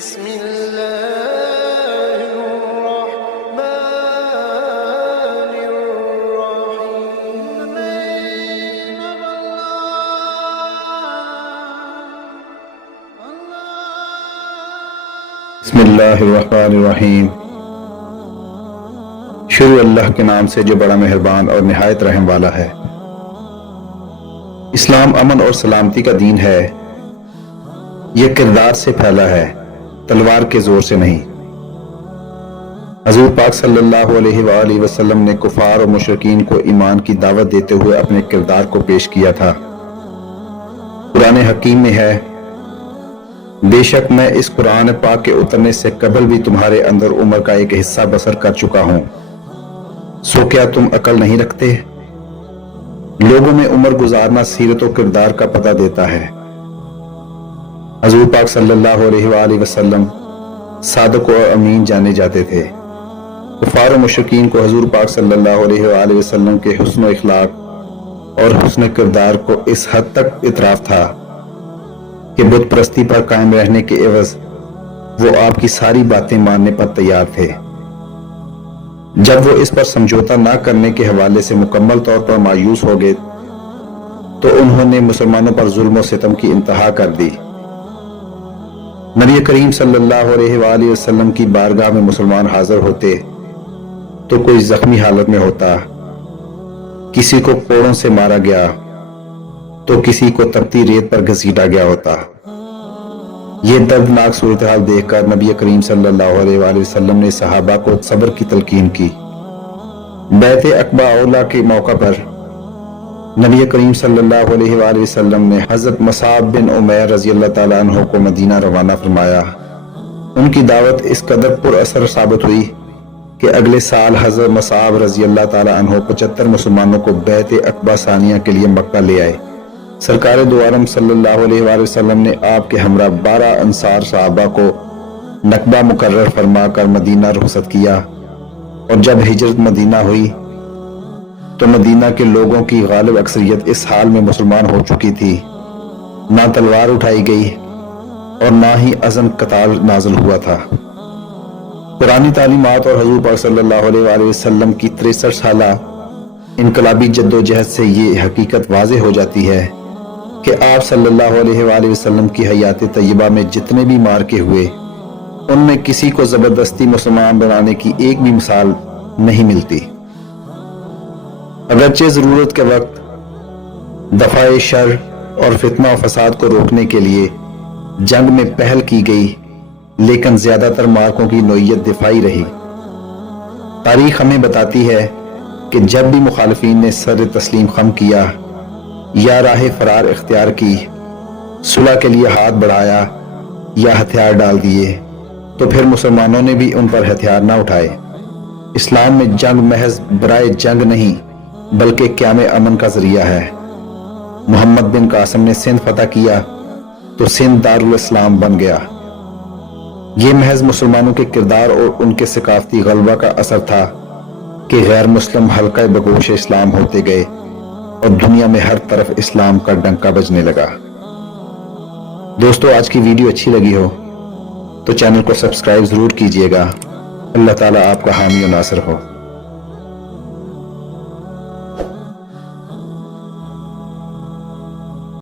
بسم الله الرحمن الرحيم. بسم اللہ الرحمن الرحیم. شروع اللہ کے نام سے جو بڑا مہربان اور نہایت رحم والا ہے. اسلام امن اور سلامتی کا دین ہے. یہ کردار سے پھیلا ہے، تلوار کے زور سے نہیں. حضور پاک صلی اللہ علیہ وآلہ وسلم نے کفار اور مشرکین کو ایمان کی دعوت دیتے ہوئے اپنے کردار کو پیش کیا تھا. قرآن حکیم میں ہے، بے شک میں اس قرآن پاک کے اترنے سے قبل بھی تمہارے اندر عمر کا ایک حصہ بسر کر چکا ہوں، سو کیا تم عقل نہیں رکھتے؟ لوگوں میں عمر گزارنا سیرت و کردار کا پتہ دیتا ہے. حضور پاک صلی اللہ علیہ وآلہ وسلم صادق و امین جانے جاتے تھے. کفار و مشرکین کو حضور پاک صلی اللہ علیہ وآلہ وسلم کے حسن و اخلاق اور حسن کردار کو اس حد تک اعتراف تھا کہ بت پرستی پر قائم رہنے کے عوض وہ آپ کی ساری باتیں ماننے پر تیار تھے. جب وہ اس پر سمجھوتا نہ کرنے کے حوالے سے مکمل طور پر مایوس ہو گئے تو انہوں نے مسلمانوں پر ظلم و ستم کی انتہا کر دی. نبی کریم صلی اللہ علیہ وآلہ وسلم کی بارگاہ میں مسلمان حاضر ہوتے تو کوئی زخمی حالت میں ہوتا، کسی کو کوڑوں سے مارا گیا تو کسی کو تپتی ریت پر گھسیٹا گیا ہوتا. یہ دردناک صورتحال دیکھ کر نبی کریم صلی اللہ علیہ وآلہ وسلم نے صحابہ کو صبر کی تلقین کی. بیعت عقبہ اولیٰ کے موقع پر نبی کریم صلی اللہ علیہ وآلہ وسلم نے حضرت مصعب بن عمیر رضی اللہ تعالیٰ عنہ کو مدینہ روانہ فرمایا. ان کی دعوت اس قدر پر اثر ثابت ہوئی کہ اگلے سال حضرت مصعب رضی اللہ تعالیٰ عنہ 75 مسلمانوں کو بیعت عقبہ ثانیہ کے لیے مکہ لے آئے. سرکار دو عالم صلی اللہ علیہ وآلہ وسلم نے آپ کے ہمراہ 12 انصار صحابہ کو نقبہ مقرر فرما کر مدینہ رخصت کیا، اور جب ہجرت مدینہ ہوئی تو مدینہ کے لوگوں کی غالب اکثریت اس حال میں مسلمان ہو چکی تھی، نہ تلوار اٹھائی گئی اور نہ ہی عزم قتال نازل ہوا تھا. قرآنی تعلیمات اور حضور پاک صلی اللہ علیہ وآلہ وسلم کی 63 سالہ انقلابی جد و جہد سے یہ حقیقت واضح ہو جاتی ہے کہ آپ صلی اللہ علیہ وآلہ وسلم کی حیات طیبہ میں جتنے بھی مارکے ہوئے ان میں کسی کو زبردستی مسلمان بنانے کی ایک بھی مثال نہیں ملتی. اگرچہ ضرورت کے وقت دفاع شر اور فتنہ و فساد کو روکنے کے لیے جنگ میں پہل کی گئی، لیکن زیادہ تر مارکوں کی نوعیت دفاعی رہی. تاریخ ہمیں بتاتی ہے کہ جب بھی مخالفین نے سر تسلیم خم کیا یا راہ فرار اختیار کی، صلح کے لیے ہاتھ بڑھایا یا ہتھیار ڈال دیے، تو پھر مسلمانوں نے بھی ان پر ہتھیار نہ اٹھائے. اسلام میں جنگ محض برائے جنگ نہیں بلکہ قیام امن کا ذریعہ ہے. محمد بن قاسم نے سندھ فتح کیا تو سندھ دارالاسلام بن گیا. یہ محض مسلمانوں کے کردار اور ان کے ثقافتی غلبہ کا اثر تھا کہ غیر مسلم حلقہ بگوش اسلام ہوتے گئے اور دنیا میں ہر طرف اسلام کا ڈنکا بجنے لگا. دوستو، آج کی ویڈیو اچھی لگی ہو تو چینل کو سبسکرائب ضرور کیجیے گا. اللہ تعالیٰ آپ کا حامی و ناصر ہو.